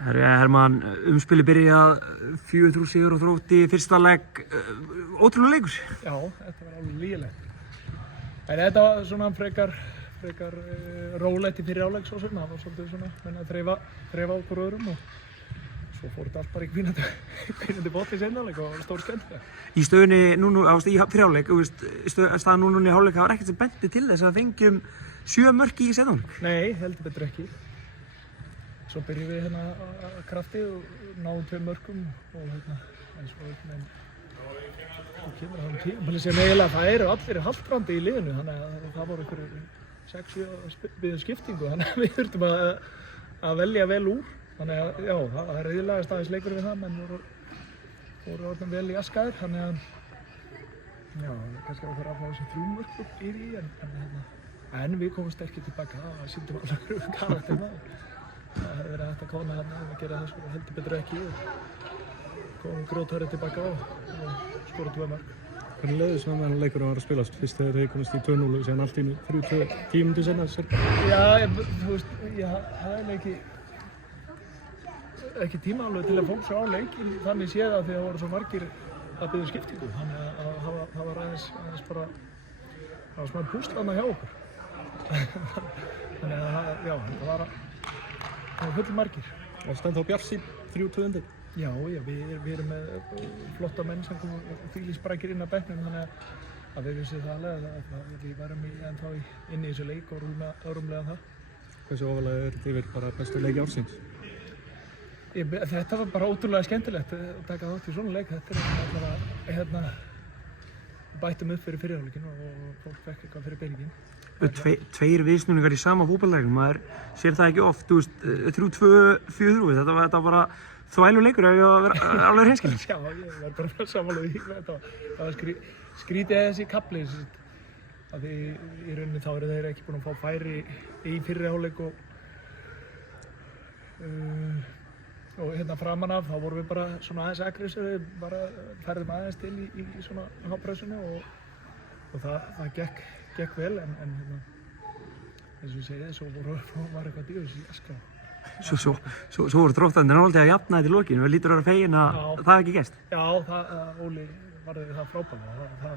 Hermann, umspilið byrjað 4-3 sigur og Þrótti fyrsta legg, ótrúlega leikur. Já, þetta var alveg lýgilegt. En þetta var svona frekar rólegt í fyrri hálfleik svo sem. Það var svolítið svona, menn að þreifa á okkur öðrum og svo fór þetta allt bara í hvínandi bótt í seinni hálfleik og stór skemmtilega. Í stöðunni núna, í fyrri hálfleik, staðan núna í hálfleik, það var ekkert sem benti til þess að fengjum 7 mörk í seinni hálfleik. Nei, heldur betur ekki. Svo byrjum við hérna að krafti og náðum 2 mörkum og hérna, en svo kemur það tímabili sem eiginlega það eru allir haltrandi í liðinu, þannig að það voru einhverjir 6-7 biðum skiptingu, þannig að við þurftum að velja vel úr, þannig að já, það er riðlagast aðeins leikur við það, menn voru orðin vel í askaðir, þannig að já, kannski að fara að fá þessi 3 mörk upp í því, en við komum sterkir tilbaka, það sýndum alveg karakter maður. Það hefði verið hægt að koma hérna og gera það sko heldur betur ekki og komum grjótharrið tilbaka og skora 2 mörk. Hvernig leiðist það meðan leikurinn var að spilast? Fyrst þegar þeir komast í 2-0 og síðan allt í 3-10 mínútur seinna? Já, þú veist, ég hafði ekki tíma alveg til að fókusa á leikinn þannig séð að því að það voru svo margir að biðja skiptingu. Þannig að það var aðeins bara, það var smá púsl þarna hjá okkur. Þannig að já, þetta var full margir. Og stendur þá Bjartsýn 3-2 undir? Já, við erum með flotta menn sem kom fílisbrækir inn á bekknum þannig að við vissum það alveg að við værum ennþá inni í þessu leik og rúmlega það. Hversu ofalega er þetta yfir bara bestu leiki ársins? Þetta var bara ótrúlega skemmtilegt að taka þátt í svona leik. Þetta er allavega bættum upp fyrir hálfleikinn og fólk fekk eitthvað fyrir peninginn. Tveir viðsnúningar í sama fótboltaleiknum, maður sér það ekki oft, 3-2-4-3, þetta var bara þvæluleikur ef ég var að vera alveg hreinskilinn. Já, ég var bara sammála því, þetta var skrítið þessi kafli, að því í rauninni þá eru þeir ekki búin að fá færi í fyrri hálfleik og hérna framan af, þá vorum við bara svona aðeins aggressífir, bara færðum aðeins til í svona hápressuna og það gekk vel, en eins og ég segi, svo var eitthvað dýrus í aska. Svo voru Þróttararnir nálægt að jafna þetta í lokinu, við lítur að vera fegin að það ekki gerst. Já, Óli varði það frábærlega.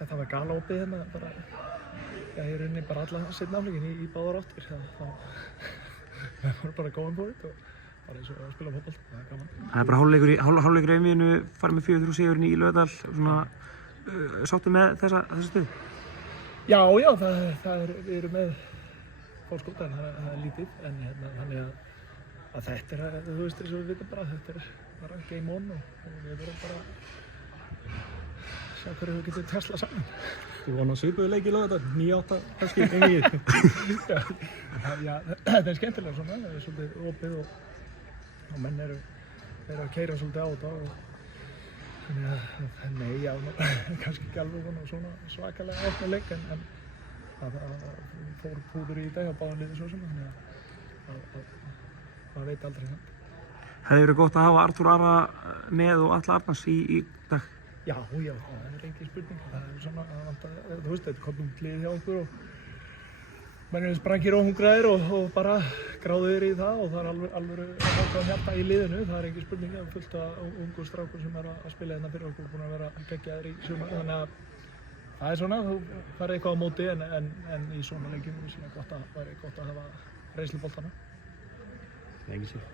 Þetta var galopið hérna, bara, já, í rauninni bara alla seinni hálfleikinn í báðar áttir. Það var bara going for it og bara eins og að spila fótbolta, það er gaman. Það er bara hálfleikur í einvíginu, farið með 4-3 sigurinn í Laugardal, svona sáttu með þessa stöðu? Já, við erum með fórskóta en það er lítið, en þannig að þetta er, þú veist eins og við vitum bara, þetta er bara game on og við verðum bara að sjá hverju við getum tesla saman. Þú var náttúrulega svipuðu leik í Laugardal, 9-8 kannski, einvígið. Já, þetta er skemmtilega svona, það er svolítið opið og menn eru að keyra svolítið á þetta nei, já, kannski ekki alveg svona svakalega opna leik en það fór púður í dag á báðum liðum svo sem þannig að maður veit aldrei það. Hefði verið gott að hafa Arthur Ara með og Atla Arnars í dag? Já, það er engin spurning. Það er svona, þú veist, þetta er komið lið hjá okkur og menn eru sprangir og hungraðir og bara gráðir í það og það er alveg ákveðan hjarta í liðinu, það er engin spurning, það er fullt af ungu strákur sem er að spila hérna fyrir okkur búin að vera geggjaðir í sumar, þannig að það er svona, þú farið eitthvað á móti en í svona leikjum er það væri gott að hafa reynsluboltana. Lengi sér.